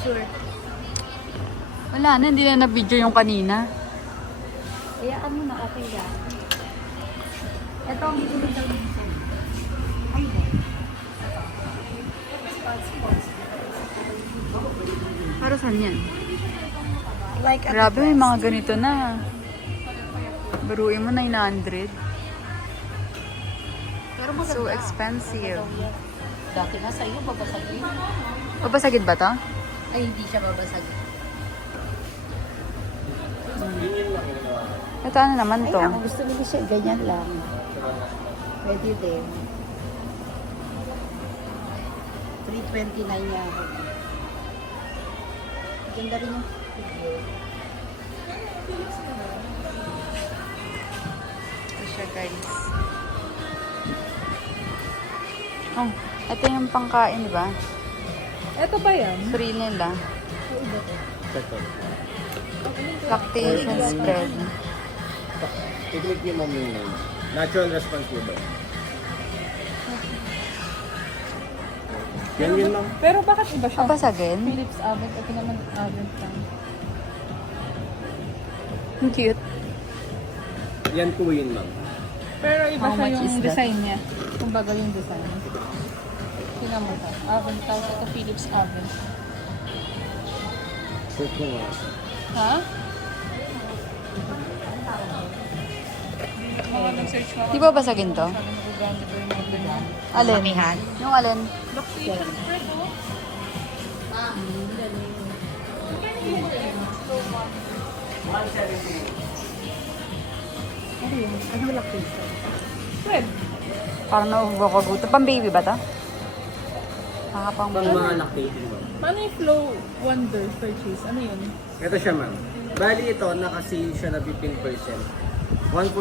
picture. Wala na, hindi na na-video yung kanina. Hayaan mo na, okay yan. Ito ang bibili daw dito. Ay, Para saan yan? like at Grabe, may mga ganito na. Baruin mo 900. Pero maganda. So expensive. Dati nga sa iyo, babasagin. Babasagid ba to? Ay, hindi siya babasagin. Ito ano naman Ay, to? ako gusto nila siya, ganyan lang. Pwede din. 329 niya ako. Ganda rin yung figure. Ito siya guys. Oh, ito yung pangkain, di ba? Ito ba yan? Free nila. Ito. Lactation spread. I-click niyo ma'am yung name. Natural response po ba? Yan yun ma'am. Pero bakit iba siya? Babasagin? Philips oven, ito naman oven lang. Ang cute. Yan po yun ma'am. Pero iba How siya much is yung that? design niya. Kumbaga yung design. Tingnan mo ka. Oven, tawag ito Philips oven. Search mo nga. Ha? Mga nag-search mo. Di ba basagin to? Sabi mo, gaganda ba yung oven niya? Alin? Yung alin? Lactation spread, oh. Ano yun? Ano wala pizza? Spread. Parang nauubo-kaguto. Pang baby ba to? Nakapang Pang baby. mga lactating ma'am. Paano yung Flow Wonder purchase? Ano yun? Ito siya ma'am. Bali ito, naka-sale siya na 15%. 1